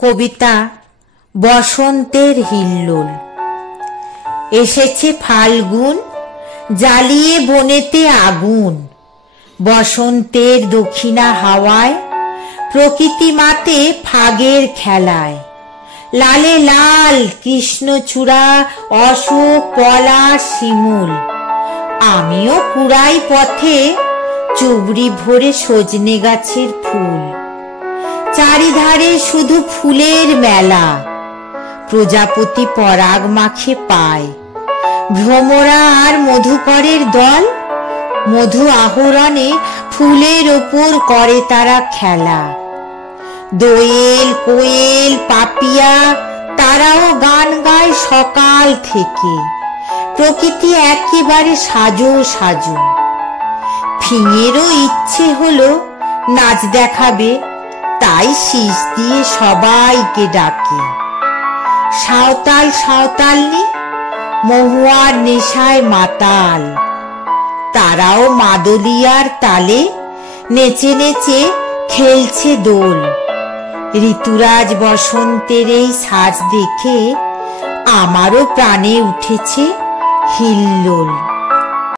কবিতা বসন্তের হিল্লোল। এসেছে ফাল্গুন, জ্বালিয়ে বনেতে আগুন। বসন্তের দক্ষিণা হাওয়ায়, প্রকৃতি মাতে ফাগের খেলায়। লালে লাল কৃষ্ণচূড়া, অশোক, পলাশ, শিমুল। আমিও কুড়াই পথে চুবড়ি ভরে সজনে গাছের ফুল। চারিধারে শুধু ফুলের মেলা, প্রজাপতি পরাগ মাখে পায়। ভ্রমরা আর মধুকরের দল, মধু আহরণে ফুলের ওপর করে তারা খেলা। দোয়েল, কোয়েল, পাপিয়া তারাও গান গায় সকাল থেকে। প্রকৃতি একেবারে সাজো সাজো। ফিঙেরও ইচ্ছে হলো নাচ দেখাবে, তাই শীষ দিয়ে সবাইকে ডাকে। সাঁওতাল সাঁওতালনি মহুয়ার নেশায় মাতাল, তারাও মাদলিয়ার তালে নেচে নেচে খেলছে দোল। ঋতুরাজ বসন্তের এই সাজ দেখে আমারও প্রাণে উঠেছে হিল্লোল।